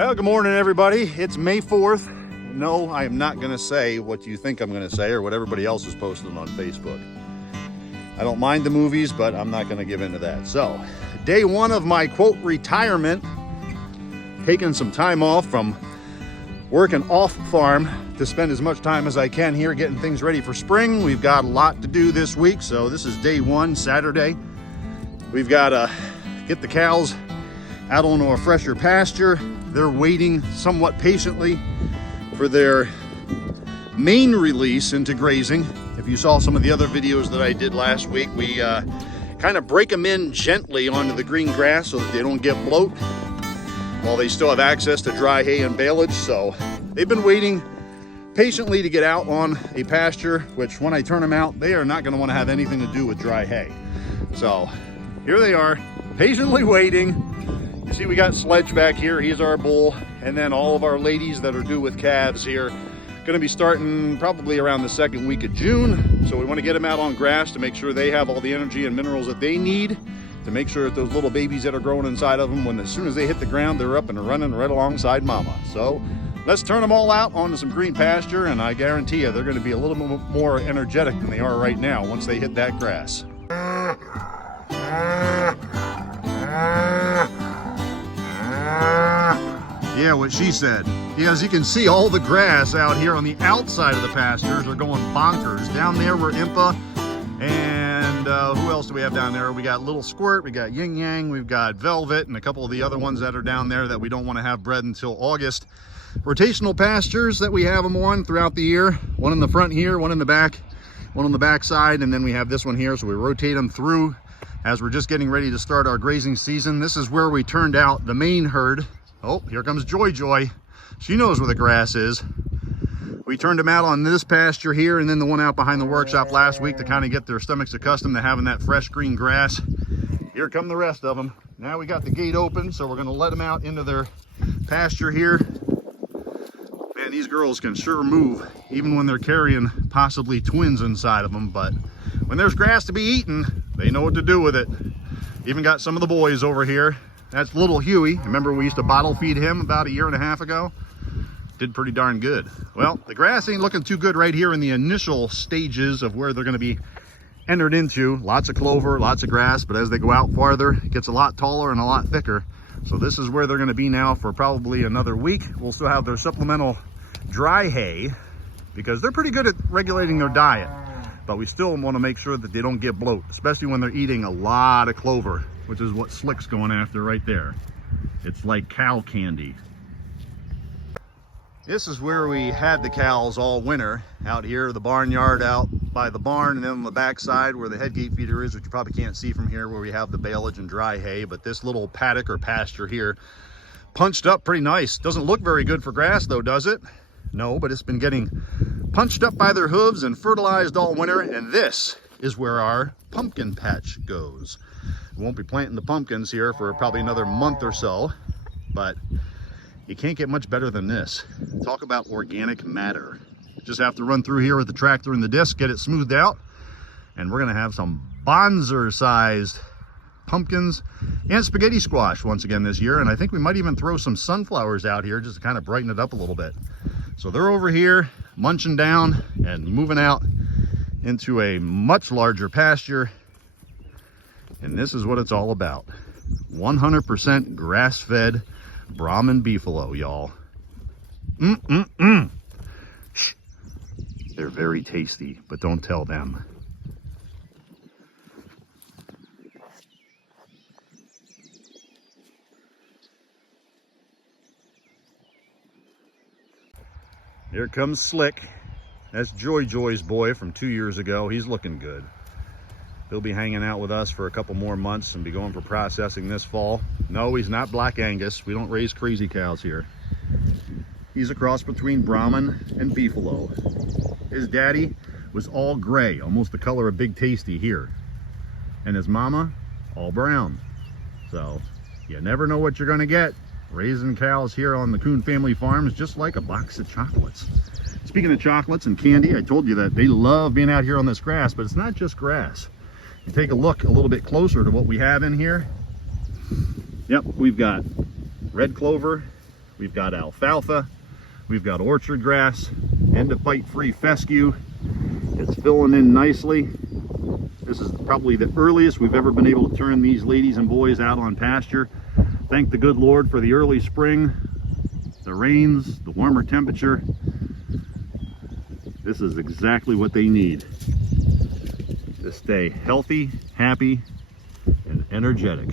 Well, good morning, everybody. It's May 4th. No, I am not going to say what you think I'm going to say or what everybody else is posting on Facebook. I don't mind the movies, but I'm not going to give into that. So, day one of my quote retirement, taking some time off from working off farm to spend as much time as I can here getting things ready for spring. We've got a lot to do this week, so this is day one, Saturday. We've got to get the cows out onto a fresher pasture. They're waiting somewhat patiently for their main release into grazing. If you saw some of the other videos that I did last week, we kind of break them in gently onto the green grass so that they don't get bloat while they still have access to dry hay and baleage. So they've been waiting patiently to get out on a pasture, which when I turn them out, they are not going to want to have anything to do with dry hay. So here they are, patiently waiting. You see, we got Sledge back here. He's our bull. And then all of our ladies that are due with calves here, going to be starting probably around the second week of June. So we want to get them out on grass to make sure they have all the energy and minerals that they need to make sure that those little babies that are growing inside of them, as soon as they hit the ground, they're up and running right alongside mama. So let's turn them all out onto some green pasture, and I guarantee you they're going to be a little bit more energetic than they are right now once they hit that grass. Yeah, what she said. As you can see, all the grass out here on the outside of the pastures are going bonkers. Down there we're Impa, and who else do we have down there? We got Little Squirt, we got Yin Yang, we've got Velvet, and a couple of the other ones that are down there that we don't want to have bred until August. Rotational pastures that we have them on throughout the year. One in the front here, one in the back, one on the back side, and then we have this one here, so we rotate them through as we're just getting ready to start our grazing season. This is where we turned out the main herd. Oh, here comes Joy Joy. She knows where the grass is. We turned them out on this pasture here and then the one out behind the workshop last week to kind of get their stomachs accustomed to having that fresh green grass. Here come the rest of them. Now we got the gate open, so we're going to let them out into their pasture here. Man, these girls can sure move, even when they're carrying possibly twins inside of them. But when there's grass to be eaten, they know what to do with it. Even got some of the boys over here. That's little Huey. Remember we used to bottle feed him about 1.5 years ago? Did pretty darn good. Well, the grass ain't looking too good right here in the initial stages of where they're going to be entered into. Lots of clover, lots of grass, but as they go out farther, it gets a lot taller and a lot thicker. So this is where they're going to be now for probably another week. We'll still have their supplemental dry hay because they're pretty good at regulating their diet. But we still want to make sure that they don't get bloat, especially when they're eating a lot of clover, which is what Slick's going after right there. It's like cow candy. This is where we had the cows all winter, out here, the barnyard out by the barn, and then on the back side where the head gate feeder is, which you probably can't see from here, where we have the baleage and dry hay. But this little paddock or pasture here, punched up pretty nice. Doesn't look very good for grass though, does it? No, but it's been getting punched up by their hooves and fertilized all winter, and this is where our pumpkin patch goes. We won't be planting the pumpkins here for probably another month or so, but you can't get much better than this. Talk about organic matter. Just have to run through here with the tractor and the disc, get it smoothed out, and we're gonna have some bonzer-sized pumpkins and spaghetti squash once again this year, and I think we might even throw some sunflowers out here just to kind of brighten it up a little bit. So they're over here munching down and moving out into a much larger pasture. And this is what it's all about. 100% grass-fed Brahman beefalo, y'all. Shh. They're very tasty, but don't tell them. Here comes Slick. That's Joy Joy's boy from 2 years ago. He's looking good. He'll be hanging out with us for a couple more months and be going for processing this fall. No, he's not Black Angus. We don't raise crazy cows here. He's a cross between Brahman and Beefalo. His daddy was all gray, almost the color of Big Tasty here. And his mama, all brown. So, you never know what you're gonna get. Raising cows here on the Coon family farm is just like a box of chocolates. Speaking of chocolates and candy, I told you that they love being out here on this grass, but it's not just grass. You take a look a little bit closer to what we have in here. Yep, we've got red clover, We've got alfalfa. We've got orchard grass, endophyte-free fescue. It's filling in nicely. This is probably the earliest we've ever been able to turn these ladies and boys out on pasture. Thank the good Lord for the early spring, the rains, the warmer temperature. This is exactly what they need to stay healthy, happy, and energetic.